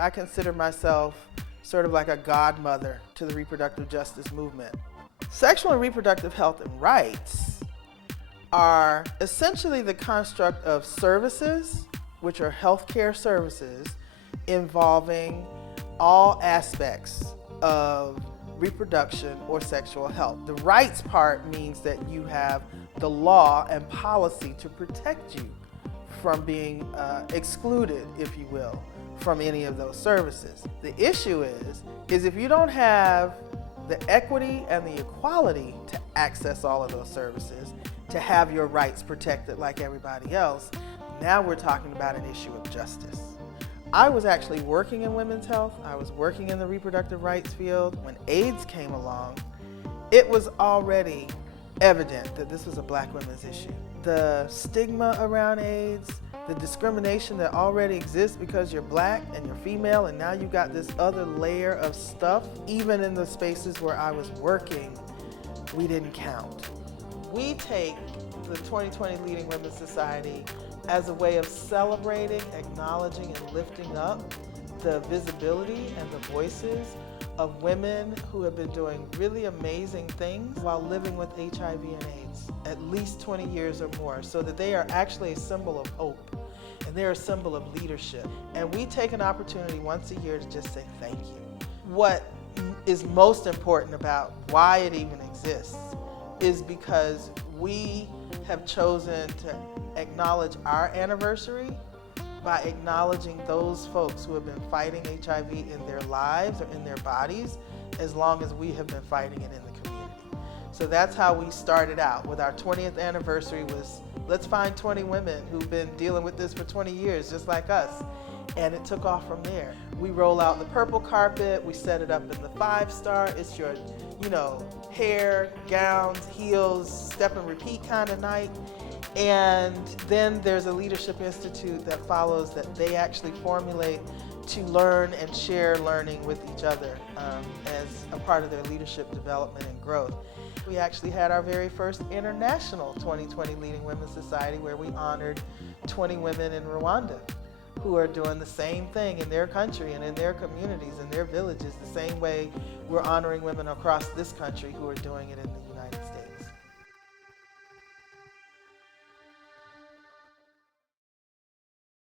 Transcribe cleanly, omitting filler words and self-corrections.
I consider myself sort of like a godmother to the reproductive justice movement. Sexual and reproductive health and rights are essentially the construct of services, which are healthcare services, involving all aspects of reproduction or sexual health. The rights part means that you have the law and policy to protect you from being excluded, if you will, from any of those services. The issue is if you don't have the equity and the equality to access all of those services, to have your rights protected like everybody else, now we're talking about an issue of justice. I was actually working in women's health. I was working in the reproductive rights field. When AIDS came along, it was already evident that this was a black women's issue. The stigma around AIDS, the discrimination that already exists because you're black and you're female, and now you got this other layer of stuff. Even in the spaces where I was working, we didn't count. We take the 2020 Leading Women's Society as a way of celebrating, acknowledging, and lifting up the visibility and the voices of women who have been doing really amazing things while living with HIV and AIDS, at least 20 years or more, so that they are actually a symbol of hope and they're a symbol of leadership. And we take an opportunity once a year to just say thank you. What is most important about why it even exists is because we have chosen to acknowledge our anniversary by acknowledging those folks who have been fighting HIV in their lives or in their bodies as long as we have been fighting it in the community. So that's how we started out with our 20th anniversary was, let's find 20 women who've been dealing with this for 20 years just like us. And it took off from there. We roll out the purple carpet, we set it up in the 5-star. It's your, hair, gowns, heels, step and repeat kind of night. And then there's a leadership institute that follows that they actually formulate to learn and share learning with each other as a part of their leadership development and growth. We actually had our very first international 2020 Leading Women's Society where we honored 20 women in Rwanda who are doing the same thing in their country and in their communities and their villages, the same way we're honoring women across this country who are doing it in the